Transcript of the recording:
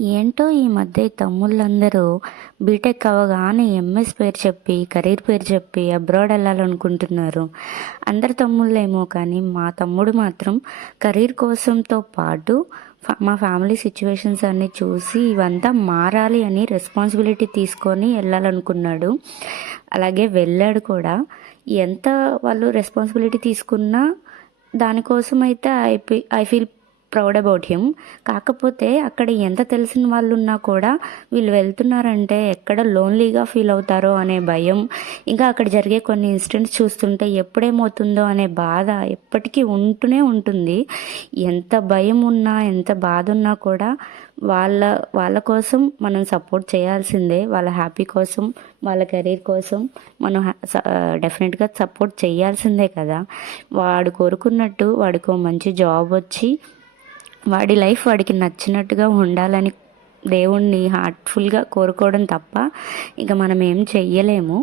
ఏంటో ఈ మధ్య ఈ తమ్ముళ్ళందరూ బీటెక్ అవ్వగానే ఎంఎస్ పేరు చెప్పి కెరీర్ పేరు చెప్పి అబ్రాడ్ వెళ్ళాలనుకుంటున్నారు. అందరి తమ్ముళ్ళేమో కానీ మా తమ్ముడు మాత్రం కెరీర్ కోసంతో పాటు మా ఫ్యామిలీ సిచ్యువేషన్స్ అన్నీ చూసి ఇవంతా మారాలి అని రెస్పాన్సిబిలిటీ తీసుకొని వెళ్ళాలనుకున్నాడు. అలాగే వెళ్ళాడు కూడా. ఎంత వాళ్ళు రెస్పాన్సిబిలిటీ తీసుకున్నా దానికోసం అయితే I feel proud about him. కాకపోతే అక్కడ ఎంత తెలిసిన వాళ్ళు ఉన్నా కూడా వీళ్ళు వెళ్తున్నారంటే ఎక్కడ లోన్లీగా ఫీల్ అవుతారో అనే భయం, ఇంకా అక్కడ జరిగే కొన్ని ఇన్సిడెంట్స్ చూస్తుంటే ఎప్పుడేమవుతుందో అనే బాధ ఎప్పటికీ ఉంటూనే ఉంటుంది. ఎంత భయం ఉన్నా ఎంత బాధ ఉన్నా కూడా వాళ్ళ వాళ్ళ కోసం మనం సపోర్ట్ చేయాల్సిందే. వాళ్ళ హ్యాపీ కోసం, వాళ్ళ కెరీర్ కోసం మనం డెఫినెట్గా సపోర్ట్ చేయాల్సిందే కదా. వాడు కోరుకున్నట్టు వాడికో మంచి జాబ్ వచ్చి వాడి లైఫ్ వాడికి నచ్చినట్టుగా ఉండాలని దేవుణ్ణి హార్ట్ఫుల్గా కోరుకోవడం తప్ప ఇక మనం ఏం చెయ్యలేము.